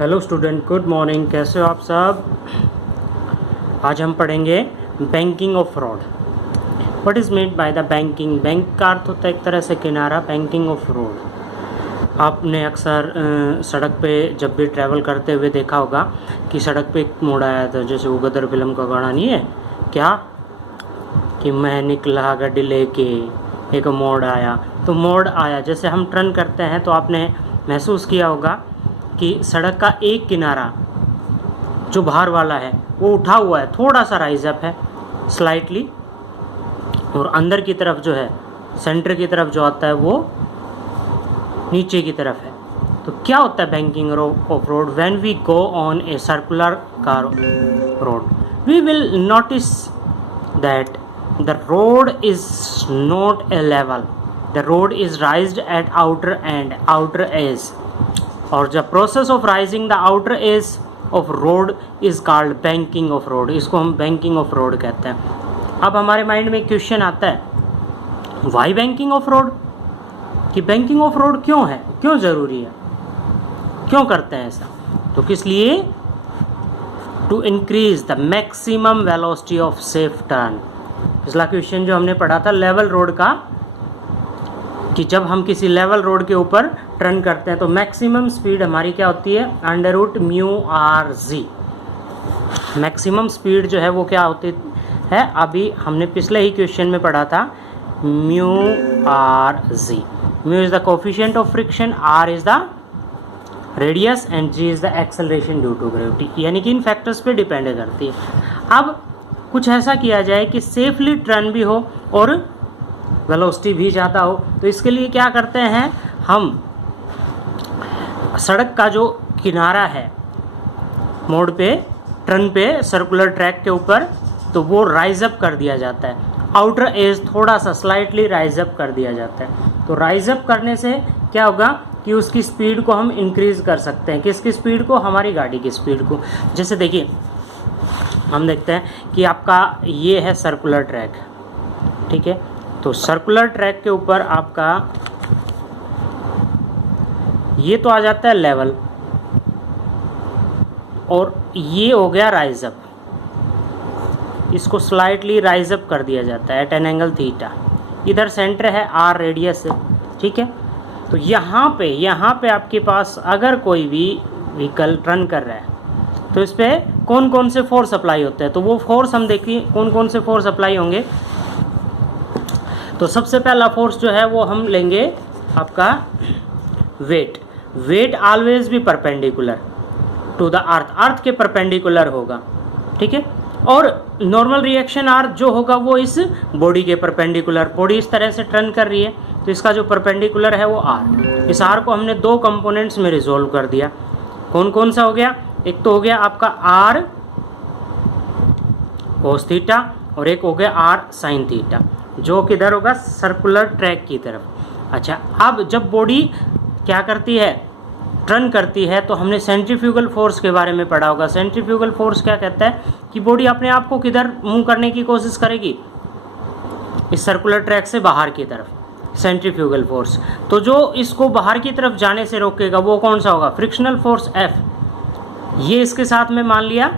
Hello student, good morning. कैसे हो आप सब? आज हम पढ़ेंगे banking of fraud. What is made by the banking? Bank का अर्थ होता है एक तरह से किनारा। बैंकिंग ऑफ फ्रॉड आपने अक्सर सड़क पे जब भी ट्रैवल करते हुए देखा होगा कि सड़क पे एक मोड़ आया था, जैसे वो गदर फिल्म का गाना नहीं है क्या, कि मैं निकला गाड़ी लेके एक मोड़ आया। तो मोड़ आया, जैसे हम टर्न करते हैं तो आपने महसूस किया होगा कि सड़क का एक किनारा जो बाहर वाला है वो उठा हुआ है, थोड़ा सा राइज अप है स्लाइटली, और अंदर की तरफ जो है, सेंटर की तरफ जो आता है वो नीचे की तरफ है। तो क्या होता है banking of road? When we go on a circular car road we will notice that the road is not a level, the road is raised at outer edge, और the process of raising the outer edge of road is called banking of road. इसको हम banking of road कहते हैं। अब हमारे mind में question आता है, वाई बैंकिंग ऑफ रोड? कि बैंकिंग ऑफ रोड क्यों है, क्यों ज़रूरी है, क्यों करते हैं ऐसा? तो किस लिए? To increase the maximum velocity of safe turn. पिछला क्वेश्चन जो हमने पढ़ा था लेवल रोड का, कि जब हम किसी लेवल रोड के ऊपर टर्न करते हैं तो मैक्सिमम स्पीड हमारी क्या होती है? √μ/r/g। मैक्सिमम स्पीड जो है वो क्या होती है? अभी हमने पिछले ही क्वेश्चन में पढ़ा था μ/g। Mu is the coefficient of friction, r is the radius and g is the acceleration due to gravity. यानी कि इन फैक्टर्स पे डिपेंड करती है। अब कुछ ऐसा किया जाए कि सेफली टर्न भी हो और वेलोसिटी भी ज़्यादा हो, तो इसके लिए क्या करते हैं हम? सड़क का जो किनारा है मोड़ पे, टर्न पे, सर्कुलर ट्रैक के ऊपर, तो वो राइज अप कर दिया जाता है। आउटर एज थोड़ा सा स्लाइटली राइज अप कर दिया जाता है। तो राइज अप करने से क्या होगा कि उसकी स्पीड को हम इंक्रीज कर सकते हैं। किसकी स्पीड को? हमारी गाड़ी की स्पीड को। जैसे देखिए, हम देखते हैं कि आपका ये है सर्कुलर ट्रैक, ठीक है। तो सर्कुलर ट्रैक के ऊपर आपका ये तो आ जाता है लेवल, और ये हो गया राइज अप। इसको स्लाइटली राइज अप कर दिया जाता है एट एन एंगल थीटा। इधर सेंटर है, r रेडियस है, ठीक है। तो यहाँ पे आपके पास अगर कोई भी व्हीकल टर्न कर रहा है तो इस पर कौन कौन से फोर्स अप्लाई होते हैं? तो वो फोर्स हम देखिए कौन कौन से फोर्स अप्लाई होंगे। तो सबसे पहला फोर्स जो है वो हम लेंगे आपका वेट। वेट ऑलवेज भी परपेंडिकुलर टू द अर्थ के परपेंडिकुलर होगा, ठीक है। और नॉर्मल रिएक्शन आर जो होगा वो इस बॉडी के परपेंडिकुलर। बॉडी इस तरह से टर्न कर रही है तो इसका जो परपेंडिकुलर है वो आर। इस आर को हमने दो कंपोनेंट्स में रिजोल्व कर दिया। कौन कौन सा हो गया? एक तो हो गया आपका आर कोस थीटा, और एक हो गया आर साइन थीटा, जो किधर होगा? सर्कुलर ट्रैक की तरफ। अच्छा, अब जब बॉडी क्या करती है? टर्न करती है, तो हमने सेंट्रीफ्यूगल फोर्स के बारे में पढ़ा होगा। सेंट्रीफ्यूगल फोर्स क्या कहता है कि बॉडी अपने आप को किधर मूव करने की कोशिश करेगी? इस सर्कुलर ट्रैक से बाहर की तरफ, सेंट्रीफ्यूगल फोर्स। तो जो इसको बाहर की तरफ जाने से रोकेगा वो कौन सा होगा? Frictional force F। ये इसके साथ में मान लिया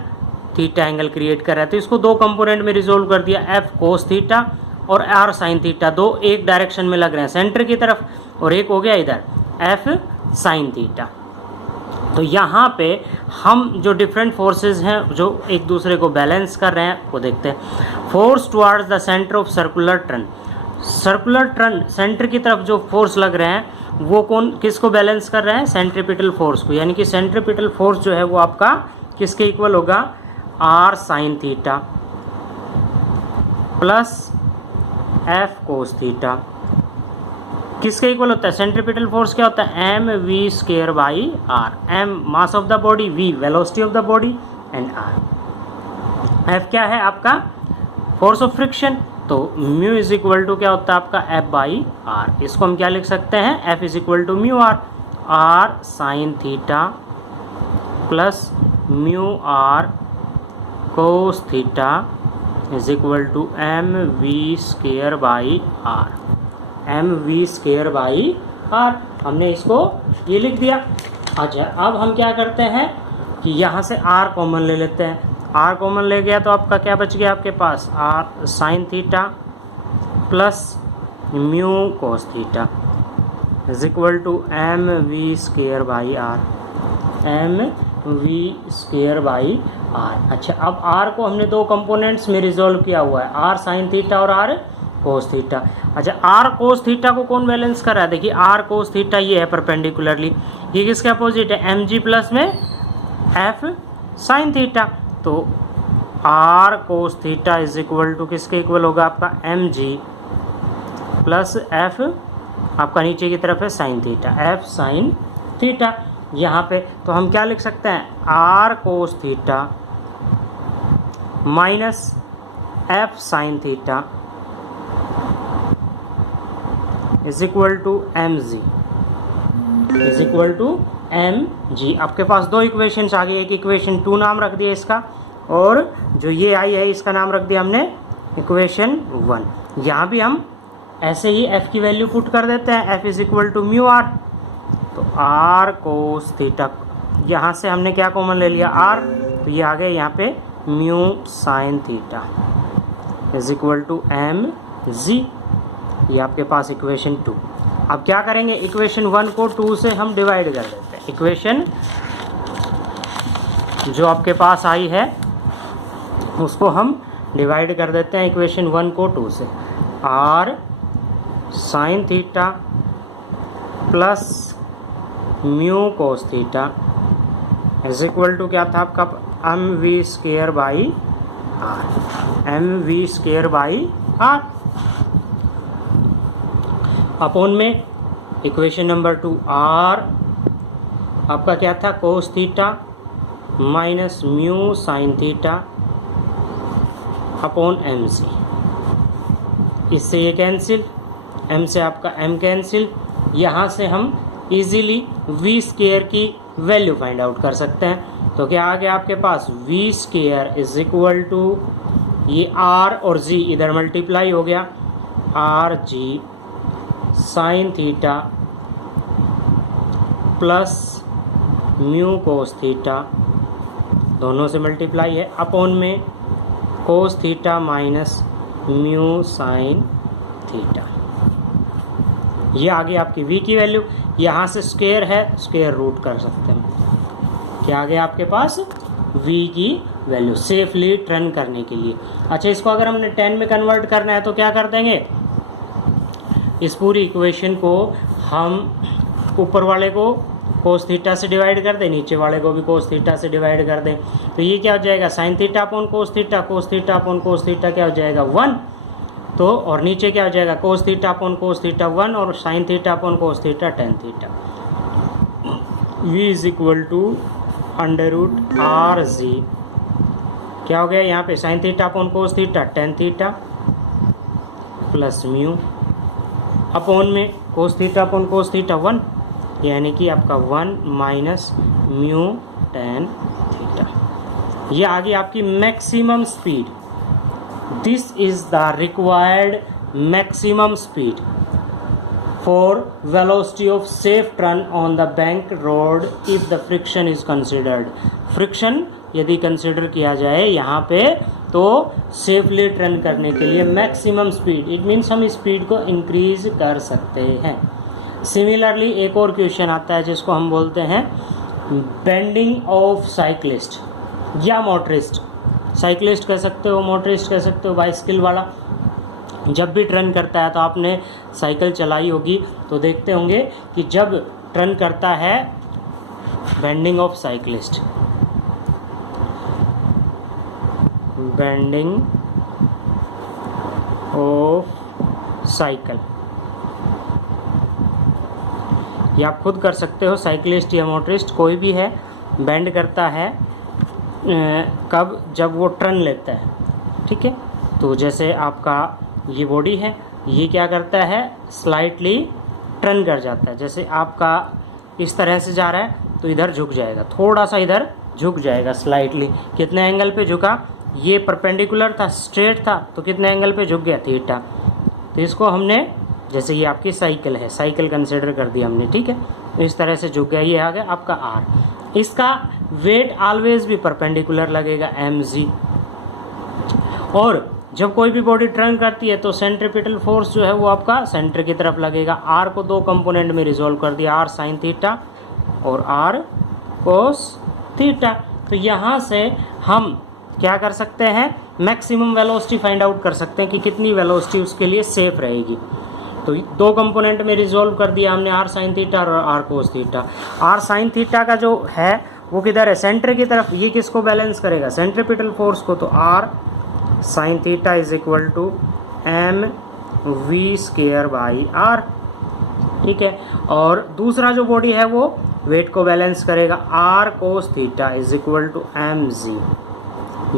थीटा एंगल क्रिएट कर रहा है, तो इसको दो कंपोनेंट में रिजोल्व कर दिया, F कोस थीटा और R साइन थीटा। दो एक डायरेक्शन में लग रहे हैं सेंटर की तरफ, और एक हो गया इधर F साइन थीटा। तो यहाँ पे हम जो डिफरेंट फोर्सेस हैं जो एक दूसरे को बैलेंस कर रहे हैं वो देखते हैं। Force towards the centre of circular turn. Circular turn centre की तरफ जो फोर्स लग रहे हैं वो किसको बैलेंस कर रहे हैं? सेंट्रीपिटल फोर्स को। यानी कि सेंट्रीपिटल फोर्स जो है वो आपका किसके इक्वल होगा? R sine theta plus F cos theta. किसके इक्वल होता है? सेंट्रीपिटल फोर्स क्या होता है? mv²/r। m mass of the body, v velocity of the body, and r। F क्या है आपका? Force of friction. तो म्यू इज इक्वल टू क्या होता है आपका? F/r। इसको हम क्या लिख सकते हैं? F is equal to μr, r sine theta plus μr cos theta is equal to mv²/r। mv²/r हमने इसको ये लिख दिया। अच्छा, अब हम क्या करते हैं कि यहाँ से r कॉमन ले लेते हैं। r कॉमन ले गया तो आपका क्या बच गया आपके पास, r sine theta plus mu cos theta is equal to m v square by r, m v square by r. अच्छा, अब r को हमने दो कंपोनेंट्स में रिजोल्व किया हुआ है, r साइन थीटा और r कोस थीटा। अच्छा, r कोस थीटा को कौन बैलेंस कर रहा है, देखिए r कोस थीटा ये है परपेंडिकुलरली, ये किसके अपोजिट है, एम जी प्लस में एफ साइन थीटा। तो r cos theta is equal to किसके इक्वल होगा आपका, एम जी प्लस एफ आपका नीचे की तरफ है sine theta, f sine theta. यहाँ पे तो हम क्या लिख सकते हैं, r cos theta minus f sine theta is equal to m g, is equal to m g. आपके पास दो इक्वेशंस आ गई, एक इक्वेशन 2 नाम रख दिया इसका, और जो ये आई है इसका नाम रख दिया हमने इक्वेशन 1। यहाँ भी हम ऐसे ही f की वैल्यू पुट कर देते हैं, f is equal to mu r. तो r कोस थीटा, यहाँ से हमने क्या कॉमन ले लिया, r, तो ये आ गया यहाँ पे mu sine theta is equal to m g. ये आपके पास इक्वेशन 2। अब क्या करेंगे, इक्वेशन 1 को 2 से हम डिवाइड कर देते हैं। इक्वेशन जो आपके पास आई है उसको हम डिवाइड कर देते हैं, इक्वेशन 1 को 2 से। r sine theta plus mu cos theta is equal to क्या था आपका, m v square by r, m v square by r upon में इक्वेशन नंबर 2 r आपका क्या था, cos theta minus mu sine theta upon m c. इससे ये cancel, m से आपका m कैंसिल। यहाँ से हम इजीली v स्क्वेयर की वैल्यू फाइंड आउट कर सकते हैं। तो क्या आ गया आपके पास, v square is equal to, ये r और g इधर मल्टीप्लाई हो गया, r g sine theta plus mu cos theta, दोनों से मल्टीप्लाई है, अपॉन में cos theta minus mu sine theta. ये आ गई आपकी v की वैल्यू। यहाँ से स्क्वायर है, स्क्वायर रूट कर सकते हैं। क्या आ गया आपके पास, v की वैल्यू सेफली टर्न करने के लिए। अच्छा, इसको अगर हमने 10 में कन्वर्ट करना है तो क्या कर देंगे, इस पूरी इक्वेशन को हम ऊपर वाले को कोस थीटा से डिवाइड कर दें, नीचे वाले को भी कोस थीटा से डिवाइड कर दें। तो ये क्या हो जाएगा, sign theta upon cos theta, कोस थीटा अपॉन कोस थीटा क्या हो जाएगा 1। तो और नीचे क्या हो जाएगा, cos theta upon cos theta 1 और sine theta upon cos theta tan theta. v is equal to under root are G, क्या हो गया यहाँ पे, sine theta upon cos theta tan theta plus mu upon में cos theta upon cos theta 1, यानी कि आपका 1 माइनस म्यू टेन थीटा। ये आ गई आपकी maximum speed. This is the required maximum speed for velocity of safe turn on the bank road if the friction is considered. Friction यदि consider किया जाए यहाँ पे तो सेफली टर्न करने के लिए मैक्सिमम स्पीड, इट मीन्स हम स्पीड को इंक्रीज कर सकते हैं। सिमिलरली एक और क्वेश्चन आता है जिसको हम बोलते हैं बेंडिंग ऑफ साइक्लिस्ट या मोटरिस्ट। साइक्लिस्ट कह सकते हो, मोटरिस्ट कह सकते हो, बाइसिकल वाला जब भी टर्न करता है, तो आपने साइकिल चलाई होगी तो देखते होंगे कि जब टर्न करता है bending of cyclist, bending of cycle, ये आप खुद कर सकते हो। साइकिलिस्ट या मोटरिस्ट कोई भी है, बेंड करता है कब, जब वो टर्न लेता है, ठीक है। तो जैसे आपका ये बॉडी है, ये क्या करता है, स्लाइटली टर्न कर जाता है। जैसे आपका इस तरह से जा रहा है तो इधर झुक जाएगा, थोड़ा सा इधर झुक जाएगा स्लाइटली। कितने एंगल पे झुका, ये परपेंडिकुलर था, स्ट्रेट था, तो कितने एंगल पे झुक गया, थीटा। तो इसको हमने, जैसे ये आपकी साइकिल है, साइकिल कंसिडर कर दिया हमने, ठीक है। इस तरह से झुक गया, ये आ गया आपका आर। इसका वेट ऑलवेज भी परपेंडिकुलर लगेगा mg। और जब कोई भी बॉडी टर्न करती है तो सेंट्रीपिटल फोर्स जो है वो आपका सेंटर की तरफ लगेगा। आर को दो कंपोनेंट में रिजोल्व कर दिया, आर साइन थीटा और आर कोस थीटा। तो यहाँ से हम क्या कर सकते हैं, मैक्सिमम वेलोसिटी फाइंड आउट कर सकते हैं कि कितनी वेलोसिटी उसके लिए सेफ रहेगी। तो दो कंपोनेंट में रिजोल्व कर दिया हमने, आर साइन थीटा और r cos theta. R sine theta का जो है वो किधर है, सेंटर की तरफ। ये किसको बैलेंस करेगा, सेंट्रीपिटल फोर्स को। तो r sine theta is equal to m v square by r, ठीक है। और दूसरा जो बॉडी है वो वेट को बैलेंस करेगा, r cos theta is equal to m g.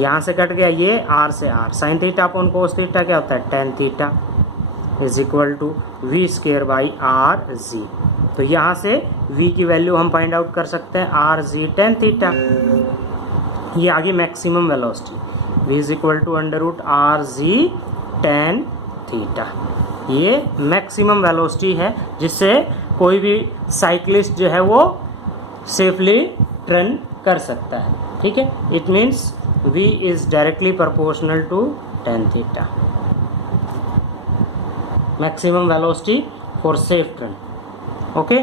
यहाँ से कट गया ये आर से r, sine theta upon cos theta क्या होता है, tan theta is equal to v square by r g. तो यहाँ से v की वैल्यू हम फाइंड आउट कर सकते हैं, आर जी टेन थीटा। ये आगे maximum velocity, v is equal to under root are g tan theta. ये मैक्सिमम वेलोसिटी है जिससे कोई भी साइक्लिस्ट जो है वो सेफली टर्न कर सकता है, ठीक है। It means v is directly proportional to tan theta, maximum velocity for safe turn, okay.